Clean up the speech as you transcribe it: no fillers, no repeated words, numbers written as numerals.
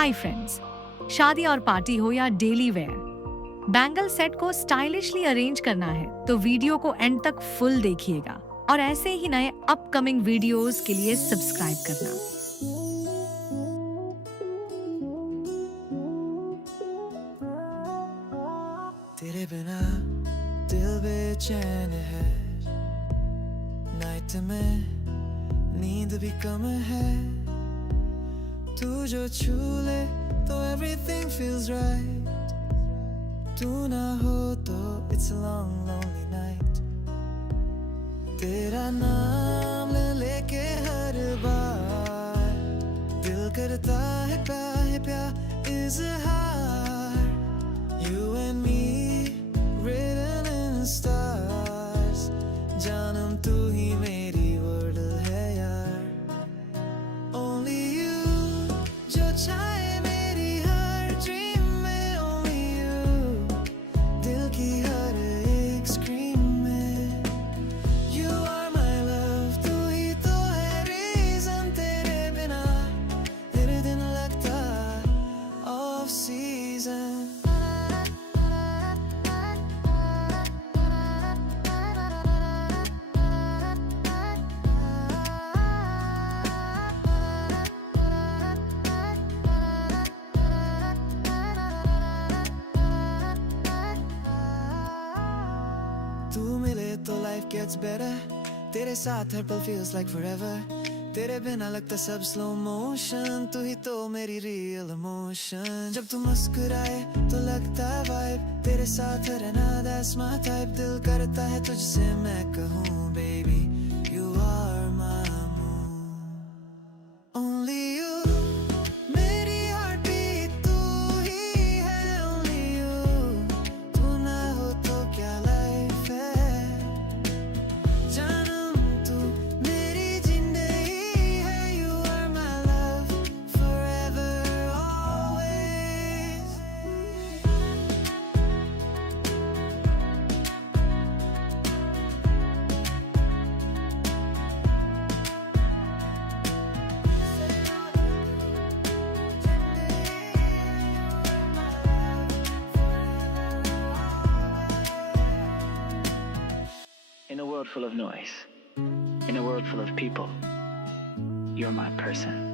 Hi friends, शादी और party हो या डेली वेयर, बैंगल सेट को स्टाइलिशली अरेंज करना है तो वीडियो को एंड तक फुल देखिएगा और ऐसे ही नए अपकमिंग वीडियोस के लिए सब्सक्राइब करना। तेरे बिना दिल बेचैन है, नाइट में नींद भी कम है, तू जो छू ले तो everything feels right, तू ना हो तो it's a long lonely night, तेरा नाम लेके हर बार दिल करता है प्यार इज़हार, you and me written in stars, जानम तू ही मेरी वर्ड है यार, only you जो छाए मेरी हर ड्रीम में, only you दिल की हर एक स्क्रीन में, you are my love, तू ही तो है reason, तेरे बिना हर दिन लगता off season. तू मिले तो life gets better, तेरे साथ हर पल feels like forever, तेरे बिना लगता सब slow motion, तू ही तो मेरी real emotion, जब तू मुस्कुराए तो लगता vibe, तेरे साथ रहना that's my type, दिल करता है तुझसे मैं कहूँ baby you are my moon, only you मेरी heartbeat तू ही है, only you तू ना हो तो क्या life है, जानम तू मेरी जिंदगी है, you are my love forever always. In a world full of noise, in a world full of people, you're my person.